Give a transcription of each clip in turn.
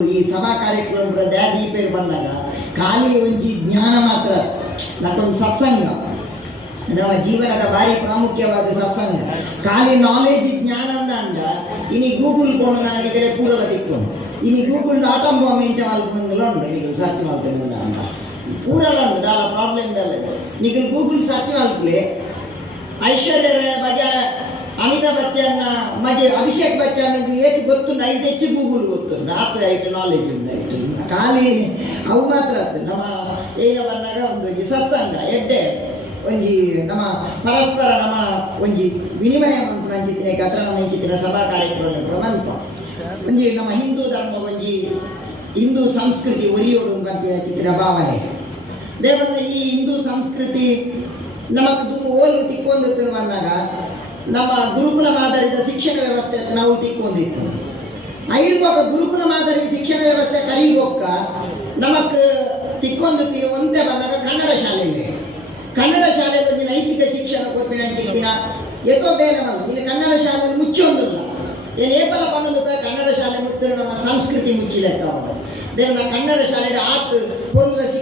ಈ ಸಭಾ ಕಾರ್ಯಕ್ರಮ ದಾದಿ ಪೇರು ಬಂದಾಗ ಖಾಲಿ ಒಂಜಿ ಜ್ಞಾನ ಮಾತ್ರ ನಕ್ಕೊಂದು ಸತ್ಸಂಗ. ನಮ್ಮ ಜೀವನದ ಭಾರಿ ಪ್ರಾಮುಖ್ಯವಾದ ಸತ್ಸಂಗ. ಖಾಲಿ ನಾಲೆಜ್ ಜ್ಞಾನ ಅಂದ ಇನಿ ಗೂಗಲ್ ಕೊಂಡು ನನಗೆ ಪೂರಲ ತಿಕ್ಕೊಂಡು ಇನಿ ಗೂಗಲ್ ಆಟಂ ಬಾಂಬ್ ಇಂಚ ಮಲ್ಕೊಂಡು ಉಂಡು ಈಗ ಸರ್ಚ್ ಮಾಡ್ಕೊಂಡು ಅಂತ ಪೂರಲ ಉಂಡು ದಾಲ ಪ್ರಾಬ್ಲಮ್ ಈಗ ಗೂಗಲ್ ಸರ್ಚ್ ಮಲ್ಪಲೆ ಐಶ್ವರ್ಯ ರಾಯ್ ಬಗ್ಗೆ ಅಮಿತಾಬ್ ಬಚ್ಚನ್ ಮಗೆ ಅಭಿಷೇಕ್ ಬಚ್ಚನ್ ಏಕೆ ಗೊತ್ತು? ನೈಟ್ ಹೆಚ್ಚು ಗೂಗಲ್ ಗೊತ್ತು. ರಾತ್ರಿ ಐಟ್ ನಾಲೆಜ್ ಖಾಲಿ, ಅವು ಮಾತ್ರ ಆಗ್ತದೆ. ನಮ್ಮ ಈಗ ಬಂದಾಗ ಒಂದು ಸತ್ಸಂಗ, ಎಡ್ಡೆ, ಒಂಜಿ ನಮ್ಮ ಪರಸ್ಪರ ನಮ್ಮ ಒಂಜಿ ವಿನಿಮಯ ಮಂತ್ರ ಅಂಚಿತ್ತಿನ ಕತ್ರ ನಮ್ಮ ಸಭಾ ಕಾರ್ಯಕ್ರಮ ಮಂತ್ರ ಒಂಜಿ ನಮ್ಮ ಹಿಂದೂ ಧರ್ಮ ಒಂಜಿ ಹಿಂದೂ ಸಂಸ್ಕೃತಿ ಒಲಿಯೋಡು ಬಂತಿನ ಚಿತ್ತಿನ ಭಾವನೆ. ದೇವಂದ ಈ ಹಿಂದೂ ಸಂಸ್ಕೃತಿ ನಮಗೆ ಓಲು ತಿಕ್ಕೊಂಡು ಬಂದಾಗ ನಮ್ಮ ಗುರುಕುಲ ಮಾದರಿದ ಶಿಕ್ಷಣ ವ್ಯವಸ್ಥೆ ನಾವು ತಿಕ್ಕೊಂಡಿತ್ತು ಐಡ್ಬೋಕ ಗುರುಕುಲ ಮಾದರಿ ಶಿಕ್ಷಣ ವ್ಯವಸ್ಥೆ ಕಲಿಬೋಕ ನಮಕ್ ತಿಕ್ಕೊಂಡು ಒಂದೇ ಬಂದಾಗ ಕನ್ನಡ ಶಾಲೆಗೆ. ಕನ್ನಡ ಶಾಲೆ ಬಗ್ಗೆ ನೈತಿಕ ಶಿಕ್ಷಣ ಕೊಟ್ಟಿನ ಚಿಕ್ಕಿನ ಏಕೋ ಬೇರೆ ಬಂದು ಇಲ್ಲಿ ಕನ್ನಡ ಶಾಲೆ ಮುಚ್ಚೊಂದಿಲ್ಲ ಏನು ಏಪಲ ರೂಪಾಯಿ ಕನ್ನಡ ಶಾಲೆ ಮುಚ್ಚಿದ್ರೆ ನಮ್ಮ ಸಂಸ್ಕೃತಿ ಮುಚ್ಚಿಲೆಕ್ಕ ಅವರು. ನಮ್ಮ ಕನ್ನಡ ಶಾಲೆಯ ಆತ್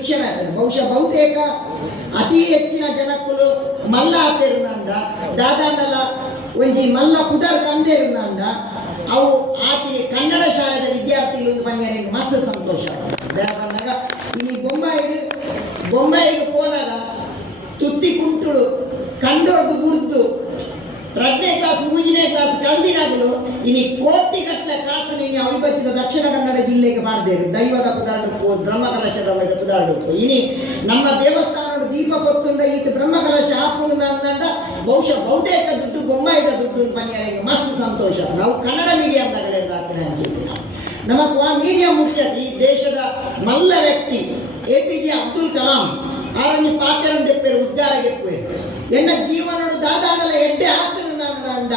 ಶಿಕ್ಷಣ ಬಹುಶಃ ಬಹುತೇಕ ಅತಿ ಹೆಚ್ಚಿನ ಜನಕ್ಕಳು ಮಲ್ಲ ಆತಿರುನಂದ ದಾದಾಂಡಲ, ಒಂಜಿ ಮಲ್ಲ ಪುದರ್ ಕಂದೇರುನಂದ ಅವು ಆತಿಗೆ ಕನ್ನಡ ಶಾಲೆದ ವಿದ್ಯಾರ್ಥಿಗಳು ಬಂದ ಮಸ್ತ್ ಸಂತೋಷ. ಬಂದಾಗ ಇಲ್ಲಿ ಬೊಂಬಾಯಿಗೆ ಬೊಂಬಾಯಿಗೆ ಹೋದಾಗ ತುತ್ತಿ ಕುಂಟುಳು ಕಂಡೋರ್ದು ಬುಡ್ದು ಪ್ರಜ್ಞೆ ಕ್ಲಾಸ್ ಮೂಜಿನೇ ಕ್ಲಾಸ್ ಕಲ್ದಿನಾಗಲು ಇನಿ ಕೋಟಿ ಗಟ್ಟಲೆ ಕಾಸು ನೀನು ಅವಿಭಜಿತ ದಕ್ಷಿಣ ಕನ್ನಡ ಜಿಲ್ಲೆಗೆ ಮಾಡಬೇಕು ದೈವದ ಪುದಾರ್ಡಕ್ಕೂ ಬ್ರಹ್ಮಕಲಶದ ಪುದಾರ್ಡಕ್ಕೂ ಇನಿ ನಮ್ಮ ದೇವಸ್ಥಾನ ದೀಪ ಕೊತ್ತುಂಡ ಈತ ಬ್ರಹ್ಮಕಲಶ ಹಾಕೊಂಡು ಅಂದಂಡ ಬಹುಶಃ ಬಹುತೇಕ ದುಡ್ಡು ಬೊಮ್ಮಾಯಿದ ದುಡ್ಡು ಮನೆಯವರಿಗೆ ಮಸ್ತ್ ಸಂತೋಷ. ನಾವು ಕನ್ನಡ ಮೀಡಿಯಂ ತಗಲೇ ಆಗ್ತದೆ. ಅನ್ಸುತ್ತೆ ನಮಗೂ ಆ ಮೀಡಿಯಾ ಮುಖ್ಯತೆ ಈ ದೇಶದ ಮಲ್ಲ ವ್ಯಕ್ತಿ A P J Abdul Kalam ಆರನ್ನು ಪಾತ್ರ ತೆಪ್ಪೇರು ಉದ್ಧಾರ ಗೆಪ್ಪೇರು ಎನ್ನ ಜೀವನಡು ದಾದಾಗಲ ಎಡ್ಡೆ ಆಗ್ತದೆ ಅಂಡ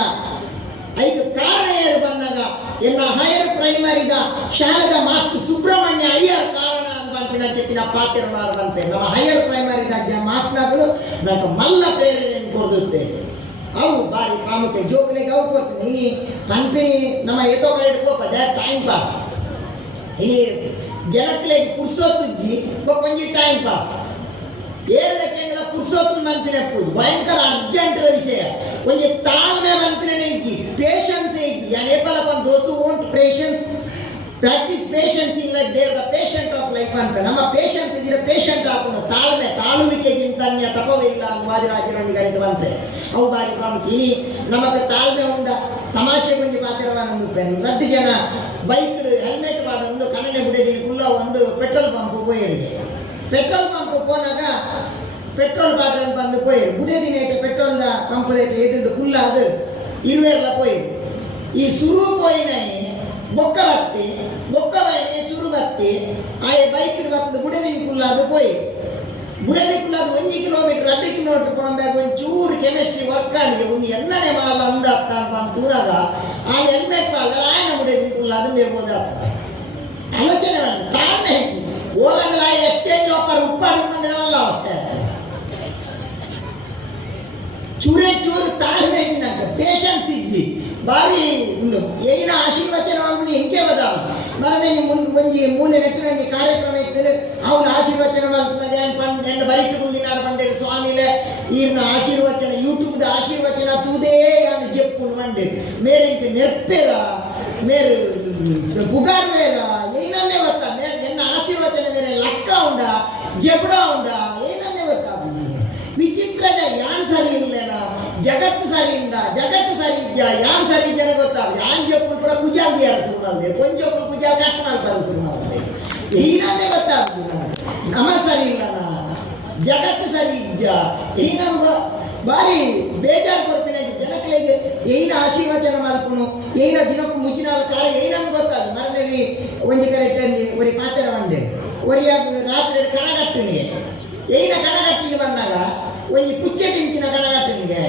ಐದು ಕಾರಣ ಬಂದಾಗ, ಎಲ್ಲ ಹೈಯರ್ ಪ್ರೈಮರಿದ ಶಾರದ ಮಾಸ್ಟರ್ ಸುಬ್ರಹ್ಮಣ್ಯ ಅಯ್ಯರ್ ಕಾರಣ ಅಂತ ಬಂಪಿನ ಚೆತ್ತಿನ ಪಾತ್ರ ಬಂತೆ ನಮ್ಮ ಹೈಯರ್ ಪ್ರೈಮರಿದ ಮಾಸ್ಟರ್ಗಳು ನನ್ನ ಮಲ್ಲ ಪ್ರೇರಣೆಯನ್ನು ಕೊಡುತ್ತೆ ಅವು ಬಾರಿ ಪ್ರಾಮುಖ್ಯ. ಜೋಕ್ಲಿಗೆ ಅವ್ರು ಕೊಡ್ತೀನಿ ಈ ಕಂಪನಿ ನಮ್ಮ ಏತೋ ಕಡೆ ಕೋಪ ದ್ಯಾಟ್ ಟೈಮ್ ಪಾಸ್ ಇನಿ ಜನಕ್ಲೆ ಪುರ್ಸೋತುಜ್ಜಿ ಕೊಂಜಿ ಟೈಮ್ ಪಾಸ್ ಏರಡ ಕೆಂಗಲ ಪುರ್ಸೋತು ಮನ್ಪಿನಪ್ಪುದು ಭಯಂಕರ ಅರ್ಜೆಂಟ್ ವಿಷಯ. ಒಂಜಿ ತಾಳ್ಮೆ ಮಂತ್ರಿನೇ ಇಜ್ಜಿ ಪೇಷನ್ಸ್ ಇಜ್ಜಿ. ಯಾನ್ ಏಪಲ ಪನ್ those won't patience practice patience in like there the patient of life ಅಂತ. ನಮ್ಮ ಪೇಷನ್ಸ್ ಇದ್ರೆ ಪೇಷಂಟ್ ಹಾಕೊಂಡು ತಾಳ್ಮೆ, ತಾಳುವಿಕೆಗಿಂತ ಅನ್ಯ ತಪವೇ ಇಲ್ಲ ವಾದಿರಾಜರೊಂದಿಗೆ ಅರಿತು ಬಂತೆ ಅವು ಬಾರಿ ಪ್ರಾಮುಖ್ಯ. ಇನಿ ನಮಗೆ ತಾಳ್ಮೆ ಉಂಡ, ತಮಾಷೆ ಕೊಂಚ ಪಾತ್ರವನ್ನು ರಡ್ಡು ಜನ ಬೈಕ್ ಹೆಲ್ಮೆಟ್ ಒಂದು ಕಣ್ಣನೆ ಬಿಡಿದೀನಿ ಕುಲ್ಲ ಒಂದು ಪೆಟ್ರೋಲ್ ಪಂಪ್ ಹೋಯಿರಿಗೆ ಪೆಟ್ರೋಲ್ ಪಂಪ್ ಹೋನಾಗ ಪೆಟ್ರೋಲ್ ಬಾಟಲ್ ಬಂದು போய் புடியதி நேற்று பெட்ரோல் பம்ப் எதிர்த்து குள்ளாது இருவேர்ல போய் ಈ ಸುರು ಪೋಯಿನೈ ಬೊಕ್ಕ ಬತ್ತಿ ಬೊಕ್ಕ ಬೈನೆ ಸುರು ಬತ್ತಿ ಆ ಬೈಕ್ ಬತ್ತದ ಬುಡದಿ ಕುಲ್ಲಾದು ಪೋಯಿ ಬುಡದಿ ಕುಲ್ಲಾದು ಒಂಜಿ ಕಿಲೋಮೀಟರ್ ಅಡ್ಡ ಕಿಲೋಮೀಟರ್ ಕೊಡಂಬೇಕು ಒಂಚೂರು ಕೆಮಿಸ್ಟ್ರಿ ವರ್ಕ್ ಆಡಿಗೆ ಒಂದು ಎನ್ನನೇ ಮಾಲ ಅಂದ ಅಂತ ತೂರಾಗ ಆ ಹೆಲ್ಮೆಟ್ ಮಾಲ ಆಯನ ಬುಡದಿ ಕುಲ್ಲಾದು ಬೇಬೋದ ಆಲೋಚನೆ ಮಾಡಿ ತಾಳ್ಮೆ ಹೆಚ್ಚು ಚೂರೇ ಚೂರು ತಾಳ್ಮೆ ಹೆಚ್ಚಿನ ಪೇಷನ್ಸ್ ಇಜ್ಜಿ ಬಾರಿ ಉಂಡು ಏನ ಆಶೀರ್ವಚನ ಮಾಡ್ಬಿಡಿ ಹೆಂಗೆ ಬದಾವ ಮರನೇ ಮುಂದೆ ಒಂಜಿ ಮೂಲೆ ನೆಟ್ಟಿನ ಕಾರ್ಯಕ್ರಮ ಇರ್ತದೆ ಅವನ ಆಶೀರ್ವಚನ ಮಾಡ್ತಾರೆ ಏನು ಪಂಡ್ ಎಂಡ ಬರಿಟ್ಟು ಮುಂದಿನಾರು ಬಂಡೇರು ಸ್ವಾಮಿಲೆ ಈರ್ನ ಆಶೀರ್ವಚನ ಯೂಟ್ಯೂಬ್ದ ಆಶೀರ್ವಚನ ತೂದೇ ಯಾನು ಜಪ್ಪು ಮಂಡೆ ಮೇರೆ ಇಂತ ನೆರ್ಪೇರ ಮೇರೆ ಬುಗಾರ್ ಮೇರ ಏನನ್ನೇ ಗೊತ್ತಾ ಮೇರೆ ಎನ್ನ ಆಶೀರ್ವಚನ ಮೇರೆ ಲಕ್ಕ ಉಂಡ ಜಬಡ ಉಂಡ ಏನನ್ನೇ ಗೊತ್ತಾ ವಿಚಿತ್ರದ ಯಾನ್ ಸರಿ ಇರ್ಲೇನ ಜಗತ್ತು ಸರಿ ಇಂದ ಜಗತ್ತು ಸರಿ ಇದ್ದ ಯಾನ್ ಸರಿ ಇದ್ದಾನೆ ಗೊತ್ತಾ ಯಾನ್ ಜಪ್ಪು ಕೂಡ ಕುಜಾಲ್ ದಿಯಾರ ಶುರು ಮಾಡಿದೆ ಕೊಂಜಪ್ಪು ಕುಜಾಲ್ ಕಟ್ ಮಾಡ್ತಾರೆ ಶುರು ಮಾಡಿದೆ ಏನನ್ನೇ ಗೊತ್ತಾಗ್ತದೆ ನಮ ಸರಿ ಇಲ್ಲನ ಜಗತ್ತು ಸರಿ ಇಜ್ಜ ಏನನ್ಗ ಬಾರಿ ಬೇಜಾರು ಕೊಡ್ತೀನಿ ಜನಗಳಿಗೆ ಏನ ಆಶೀರ್ವಚನ ಮಾಡ್ಕೊನು ಏನ ದಿನಕ್ಕೂ ಮುಚ್ಚಿನ ಕಾರ್ಯ ಏನಂದು ಗೊತ್ತಾಗ ಮರದಲ್ಲಿ ಒಂಜಿ ಕರೆಕ್ಟಲ್ಲಿ ಒರಿ ಪಾತ್ರ ಬಂದೆ ಒರಿಯಾಗ ರಾತ್ರಿ ಕರಗಟ್ಟಿನಿಗೆ ಏನ ಕರಗಟ್ಟಿಗೆ ಬಂದಾಗ ಒಂಜಿ ಪುಚ್ಚೆ ತಿಂತಿನ ಕರಗಟ್ಟಿನಿಗೆ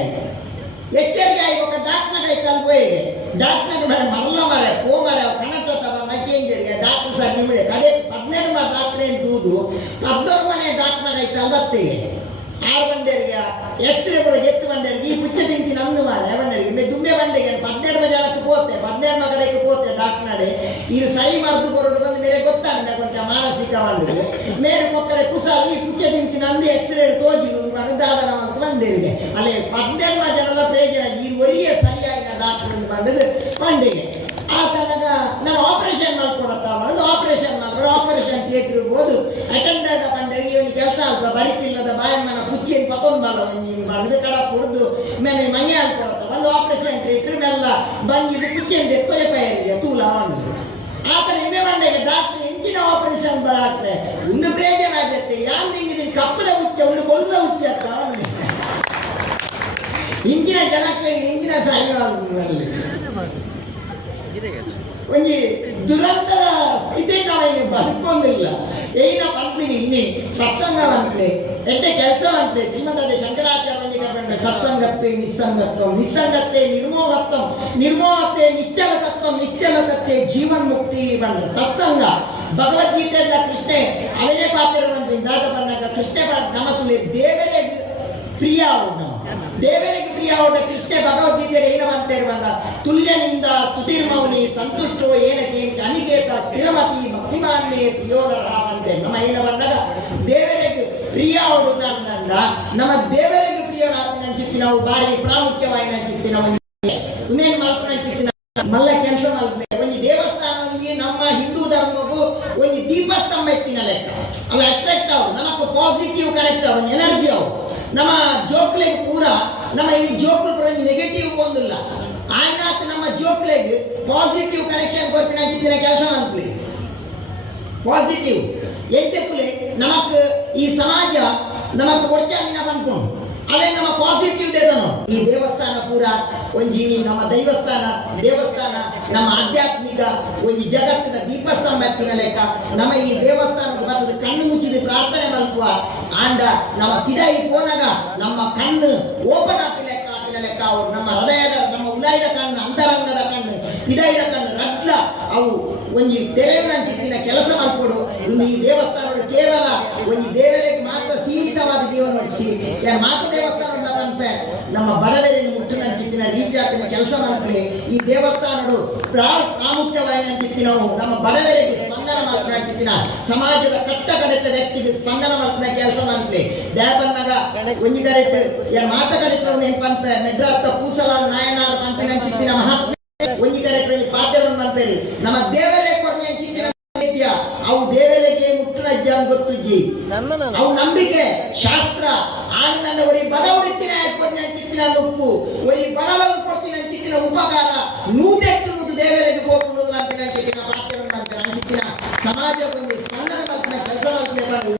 ಎಚ್ಚರಿಕೆ ಆಗಿ ఒక ಡಾಕ್ಟರ್ ಕೈ ಕಲ್ಪೋಯಿಗೆ ಡಾಕ್ಟರ್ ಮರ ಮಲ್ಲ ಮರ ಮರ ಕನಕ ತವ ನಚೇಂಜರಿಗೆ ಡಾಕ್ಟರ್ ಸರ್ ನಿಮಗೆ ಕಡೆ ಹದಿನೈದು ಮರ ಡಾಕ್ಟರ್ ಏನು ತೂದು ಹದಿನೋರು ಮನೆ ಡಾಕ್ಟರ್ ಕೈ ಕಲ್ಬತ್ತಿಗೆ ಆರು ಬಂಡೆರಿಗೆ ಎಕ್ಸ್ರೇ ಕೂಡ ಎತ್ತು ಬಂಡೆರಿಗೆ, ಈ ಮುಚ್ಚೆ ತಿಂತಿ ನಂದು ಮಾರ ಬಂಡೆರಿಗೆ. ಮೇ ದುಮ್ಮೆ ಬಂಡೆಗೆ ಹದಿನೆರಡು ಬಜಾರಕ್ಕೆ ಪೋತೆ ಹದಿನೆರಡು ಮಗಳಿಗೆ ಪೋತೆ ಡಾಕ್ಟರ್ ನಡೆ ಇದು ಸರಿ ಮದ್ದು ಕೊರಡು ಬಂದು ಬೇರೆ ಗೊತ್ತಾಗ ಕೊಂಚ ಮಾನಸಿಕ ಬಂಡಿಗೆ ಮೇರೆ ಮಕ್ಕಳ ಕುಸಾಲಿ, ಈ ಮುಚ್ಚೆ ತಿಂತಿ ನಂದು ಎಕ್ಸ್ರೇ ತೋಜಿ ಮಾಡಿ வந்துருங்க அல்ல ಪದ್ನೆರಡು ಜನರ ಪ್ರಯೋಜನ ಈ ಒರಿಯ ಸರಿಯಾಗಿ ಡಾಕ್ಟರ್ ಮಾಡಿದ್ದು ಬಂಡೆಗೆ ಆ ತನಕ ನಾನು ಆಪರೇಷನ್ ಮಾಡ್ಕೊಡತ್ತ ಒಂದು ಆಪರೇಷನ್ ಮಾಡ್ತಾರೆ ಆಪರೇಷನ್ ಥಿಯೇಟರ್ ಹೋದು ಅಟೆಂಡೆಂಟ್ ಕಂಡರಿಗೆ ಇವನು ಕೆಲಸ ಅಲ್ಪ ಬರಿತಿಲ್ಲದ ಬಾಯಮ್ಮನ ಪುಚ್ಚಿನ ಪತೊಂದು ಬಲ್ಲ ನೀನು ಮಾಡಿದ ಕಡ ಕುಡ್ದು ಮೇಲೆ ಮೈಯ ಅನ್ಕೊಡತ್ತ ಒಂದು ಆಪರೇಷನ್ ಥಿಯೇಟರ್ ಮೆಲ್ಲ ಬಂದಿದ್ದು ಪುಚ್ಚಿಂದ ತೊಲೆ ಪೈರಿಗೆ ತೂಲ ಮಾಡಿದ್ರು ಆತನ ಇನ್ನೇ ಡಾಕ್ಟರ್ ಹೆಚ್ಚಿನ ಆಪರೇಷನ್ ಬರಾಕ್ರೆ ಒಂದು ಪ್ರಯೋಜನ ಯಾರು ಹಿಂಗಿದೆ? ಕಪ್ಪದ ಹುಚ್ಚ, ಒಂದು ಕೊಲ್ಲದ ಹುಚ್ಚ ಅಂತ. ಇಂಚಿನ ಜನಕ್ಕೆ ಇಂಚಿನ ಸಾಯಿನಲ್ಲಿ ಒಂಜಿ ದುರಂತರ ಸ್ಥಿತಿ ನಾವು ಬದುಕೊಂದಿಲ್ಲ ಏನ ಪಂಪಿನಿ ಇನ್ನಿ ಎಂಟೆ ಎಡ್ಡೆ ಕೆಲಸವಂತೆ ಶ್ರೀಮದ ಶಂಕರಾಚಾರ್ಯ ಸತ್ಸಂಗತ್ತೆ ನಿಸ್ಸಂಗತ್ವ ನಿಸ್ಸಂಗತ್ತೆ ನಿರ್ಮೋಹತ್ವ ನಿರ್ಮೋಹತೆ ನಿಶ್ಚಲತತ್ವ. ನಿಶ್ಚಲತತ್ತೆ ಜೀವನ್ ಮುಕ್ತಿ ಬಂದ ಸತ್ಸಂಗ. ಭಗವದ್ಗೀತೆಯ ಕೃಷ್ಣ ಅವನೇ ಪಾತ್ರ ದಾದ ಬಂದಾಗ ಕೃಷ್ಣ ತುಳಿ ದೇವರೇ ಪ್ರಿಯ ಅವನು. ದೇವರಿಗೆ ಪ್ರಿಯ ಅವನ, ಕೃಷ್ಣ ಭಗವದ್ಗೀತೆಯಲ್ಲಿ ಏನವಂತ ಇರುವಲ್ಲ ತುಲ್ಯನಿಂದ ಸ್ತುತಿರ್ಮೌನಿ ಸಂತುಷ್ಟೋ ಏನಕ್ಕೆ ಅನಿಕೇತ, ಸ್ಥಿರಮತಿ ಭಕ್ತಿಮಾನ್ಯೇ ಪ್ರಿಯೋರಾವಂತೆ ನಮ್ಮ ಏನವಂದಾಗ ದೇವರಿಗೆ ಪ್ರಿಯ ಅವಡು ನನ್ನ ನಮ್ಮ ದೇವರಿಗೆ ಪ್ರಿಯ ನಂಚಿತ್ತಿ ನಾವು ಬಾರಿ ಪ್ರಾಮುಖ್ಯವಾಗಿ ನಂಚಿತ್ತಿ ನಾವು. ಇನ್ನೇನು ಮಲ್ಪನ ನಂಚಿತ್ತಿ ಮಲ್ಲ ಕೆಲಸ ಮಲ್ಪ. ನಮ್ಮ ಹಿಂದೂ ಧರ್ಮಕ್ಕೂ ಒಂದು ದೀಪಸ್ತಂಭ ಎತ್ತಿನ ಲೆಕ್ಕ. ಅವು ಅಟ್ರಾಕ್ಟ್ ಅವು ನಮಕ್ ಪಾಸಿಟಿವ್ ಕರೆಕ್ಟ್ ಅವು ಎನರ್ಜಿ ಅವು ನಮ್ಮ ಜೋಕ್ಲೆಗ್ ಪೂರ, ನಮ್ಮ ಇಲ್ಲಿ ಜೋಕ್ಲು ಪೂರ ನೆಗೆಟಿವ್ ಒಂದಿಲ್ಲ. ಆಯ್ನಾತ್ ನಮ್ಮ ಜೋಕ್ಲೆಗ್ ಪಾಸಿಟಿವ್ ಕನೆಕ್ಷನ್ ಕೊರ್ಪಿನ ಚಿತ್ತಿನ ಕೆಲಸ ಮಂತ್ಲಿ ಪಾಸಿಟಿವ್ ಎಂಚಕ್ಕುಲೆ, ನಮಕ್ ಈ ಸಮಾಜ, ನಮಕ್ ಒಚ್ಚಾಲಿನ ಬಂದ್ಕೊಂಡು ಅವೇ ನಮ್ಮ ಪಾಸಿಟಿವ್ ದೇದನು ಈ ದೇವಸ್ಥಾನ ಪೂರ, ಒಂಜಿ ನಮ್ಮ ದೈವಸ್ಥಾನ, ದೇವಸ್ಥಾನ, ನಮ್ಮ ಆಧ್ಯಾತ್ಮಿಕ, ಒಂಜಿ ಜಗತ್ತಿನ ದೀಪಸ್ತಂಭ ಲೆಕ್ಕ. ನಮ್ಮ ಈ ದೇವಸ್ಥಾನಕ್ಕೆ ಬಂದದ್ದು ಕಣ್ಣು ಮುಚ್ಚಿದ, ಪ್ರಾರ್ಥನೆ ಮಲ್ಪುವ. ಆಂಡ ನಮ್ಮ ಪಿದಾಯಿ ಪೋನಾಗ ನಮ್ಮ ಕಣ್ಣು ಓಪನ್ ಆಪಿನ ಲೆಕ್ಕ ಲೆಕ್ಕ. ಅವು ನಮ್ಮ ಹೃದಯದ, ನಮ್ಮ ಉಲಾಯದ ಕಣ್ಣು, ಅಂತರಂಗದ ಕಣ್ಣು ಪಿದಾಯಿದ ಕಣ್ಣು ರಟ್ಲ ಅವು ಒಂಜಿ ತೆರೆವಿನ ಕೆಲಸ ಮಾಡ್ಕೊಡು ಈ ದೇವಸ್ಥಾನಗಳು ಕೇವಲ ದೇವರಿಗೆ ಮಾತ್ರ ನೋಡಿಸಿ ಯಾರು ಮಾತ್ರ ದೇವಸ್ಥಾನ ಬಂಪೆ ನಮ್ಮ ಬಡವರಿಗೆ ಮುಟ್ಟಿನ ಚಿತ್ತಿನ ರೀಚ್ ಹಾಕಿನ ಕೆಲಸ ಮಾಡಲಿ. ಈ ದೇವಸ್ಥಾನಗಳು ಪ್ರಾ- ಪ್ರಾಮುಖ್ಯವಾಗಿ ಚಿತ್ತಿ ನಾವು. ನಮ್ಮ ಬಡವರಿಗೆ ಸ್ಪಂದನ ಮಾಡ್ಕೊಂಡ ಚಿತ್ತಿನ ಸಮಾಜದ ಕಟ್ಟ ಕಡೆತ ವ್ಯಕ್ತಿಗೆ ಸ್ಪಂದನ ಮಾಡ್ಕೊಂಡ ಕೆಲಸ ಮಾಡ್ಲಿ. ಒಂಜಿ ಕರೆಕ್ಟ್ ಯಾರು ಮಾತ ಕರೆಕ್ಟ್ ಏನ್ ಪಂಪೆ ಮೆಡ್ರಾಸ್ ಪೂಸಲ ನಾಯನಾರ್ ಅಂತ ಒಂಜಿ ಕರೆಕ್ಟ್ ಪಾತ್ರವನ್ನು ಬಂತೇರಿ ನಮ್ಮ ದೇವರೇ ಕೊನೆ ಚಿತ್ತಿನ ಇದ್ಯ ಅವು ದೇವರಿಗೆ ಮುಟ್ಟಿನ ಗೊತ್ತುಜ್ಜಿ ಅವು ನಂಬಿಕೆ ಶಾಸ್ತ್ರ ಆಗ ನನ್ನ ಒರಿ ಬಡವರಿತ್ತಿನ ಕೊನೆ ಚಿತ್ತಿನ ಉಪ್ಪು ಒರಿ ಬಡವರು ಕೊಡ್ತೀನಿ ಚಿತ್ತಿನ ಉಪಕಾರ ನೂದೆಟ್ಟು ನೂದು ದೇವರಿಗೆ ಹೋಗುವುದು ನಂಬಿನ ನಂಬಿನ ಚಿತ್ತಿನ ಸಮಾಜ ಒಂದು ಸ್ಪಂದನ ಕೆಲಸ